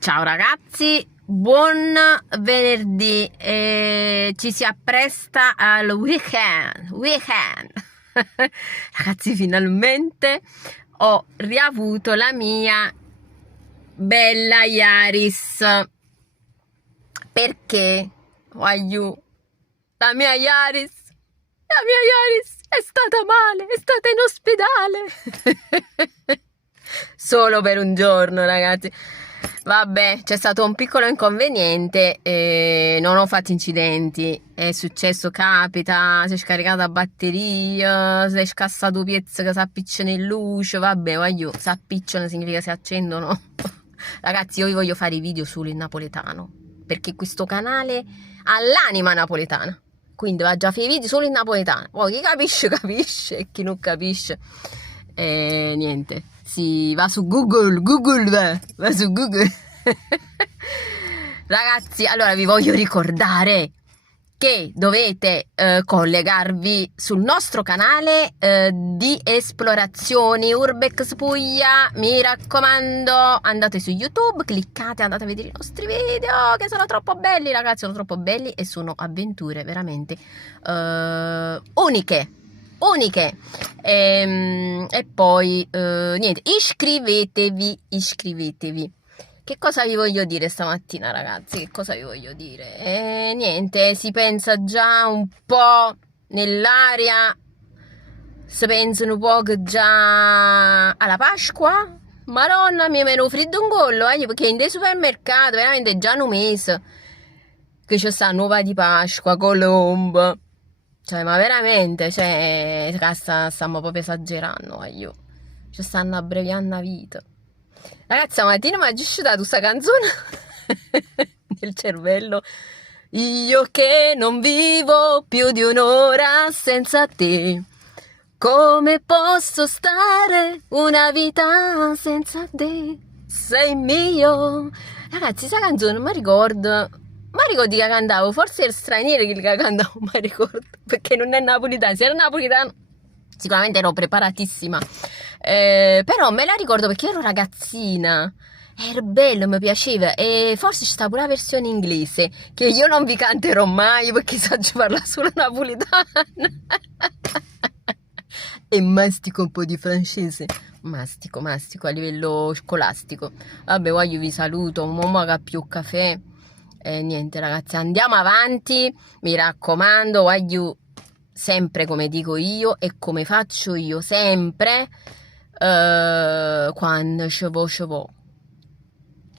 Ciao ragazzi, buon venerdì, ci si appresta al weekend. Ragazzi, finalmente ho riavuto la mia bella Yaris. Perché? La mia Yaris è stata male, è stata in ospedale. Solo per un giorno, ragazzi. Vabbè, c'è stato un piccolo inconveniente e non ho fatto incidenti. È successo, capita, si è scaricata la batteria, si è scassato pezzo che si appicciano in luce. Vabbè, si appicciano significa si accendono. Ragazzi, io vi voglio fare i video solo in napoletano, perché questo canale ha l'anima napoletana. Quindi va già fare i video solo in napoletano. Poi chi capisce e chi non capisce. Niente, si va su Google, va su Google. Ragazzi, allora vi voglio ricordare che dovete collegarvi sul nostro canale di esplorazioni Urbex Puglia. Mi raccomando, andate su YouTube, cliccate, andate a vedere i nostri video che sono troppo belli, ragazzi, sono troppo belli e sono avventure veramente uniche. E poi niente, iscrivetevi. Che cosa vi voglio dire stamattina, ragazzi? Che cosa vi voglio dire? Niente, si pensa già un po' nell'aria, si pensano un po' che già alla Pasqua. Madonna mia, me lo freddo un collo, perché in dei supermercati veramente già un mese che c'è sta nuova di Pasqua, Colombo. Cioè, ma veramente, stiamo proprio esagerando, ci stanno abbreviando la vita. Ragazzi, stamattina mi ha giusto dato questa canzone nel cervello. Io che non vivo più di un'ora senza te, come posso stare una vita senza te? Sei mio. Ragazzi, questa canzone mi ricordo che cantavo, forse era straniero che la cantavo, ma ricordo, perché non è napolitano. Se era napolitano sicuramente ero preparatissima, però me la ricordo perché ero ragazzina, era bello, mi piaceva, e forse c'è stata pure la versione inglese che io non vi canterò mai perché so parlare solo napoletano. E mastico un po' di francese, mastico a livello scolastico. Vabbè, vi saluto, mamma che più caffè. Niente ragazzi, andiamo avanti, mi raccomando, sempre come dico io e come faccio io sempre, quando ci vo.